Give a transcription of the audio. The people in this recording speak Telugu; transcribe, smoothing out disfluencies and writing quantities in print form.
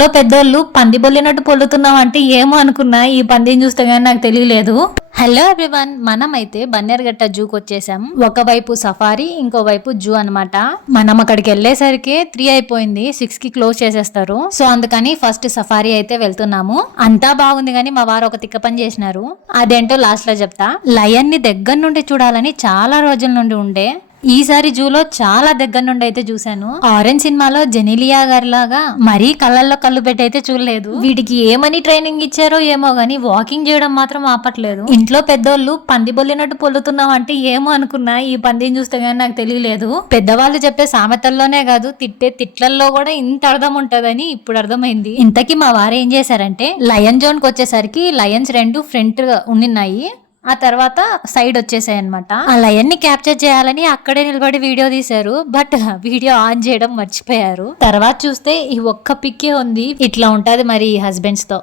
ఇంట్లో పెద్దోళ్ళు పంది బొల్లినట్టు పొల్లుతున్నాం అంటే ఏమో అనుకున్నా, ఈ పందిని చూస్తే గానీ నాకు తెలియలేదు. హలో ఎవ్రీవన్, మనం అయితే బన్నేరుగట్ట జూకి వచ్చేసాం. ఒకవైపు సఫారీ, ఇంకోవైపు జూ అనమాట. మనం అక్కడికి వెళ్ళేసరికి 3 అయిపోయింది, 6 కి క్లోజ్ చేసేస్తారు. సో అందుకని ఫస్ట్ సఫారీ అయితే వెళ్తున్నాము. అంతా బాగుంది కానీ మా వారు ఒక తిక్క పని చేసినారు. అదేంటో లాస్ట్ లో చెప్తా. లయన్ ని దగ్గర నుండి చూడాలని చాలా రోజుల నుండి ఉండే. ఈసారి జూలో చాలా దగ్గర నుండి అయితే చూశాను. ఆరెంజ్ సినిమాలో జెనిలియా గారి లాగా మరీ కళ్ళల్లో కళ్ళు పెట్టి అయితే చూడలేదు. వీటికి ఏమని ట్రైనింగ్ ఇచ్చారో ఏమో గానీ వాకింగ్ చేయడం మాత్రం ఆపట్లేదు. ఇంట్లో పెద్దోళ్ళు పంది బొల్లినట్టు పొల్లుతున్నాం అంటే ఏమో అనుకున్నా, ఈ పందిని చూస్తే గానీ నాకు తెలియలేదు. పెద్దవాళ్ళు చెప్పే సామెతల్లోనే కాదు, తిట్టే తిట్లల్లో కూడా ఇంత అర్థం ఉంటదని ఇప్పుడు అర్థమైంది. ఇంతకీ మా వారు ఏం చేశారంటే, లయన్ జోన్ కి వచ్చేసరికి లయన్స్ 2 ఫ్రంట్ ఉండినాయి, ఆ తర్వాత సైడ్ వచ్చేసాయి అనమాట. ఆ లయన్ ని క్యాప్చర్ చేయాలని అక్కడే నిలబడి వీడియో తీశారు. బట్ వీడియో ఆన్ చేయడం మర్చిపోయారు. తర్వాత చూస్తే ఈ ఒక్క పిక్కే ఉంది. ఇట్లా ఉంటది మరి హస్బెండ్స్ తో.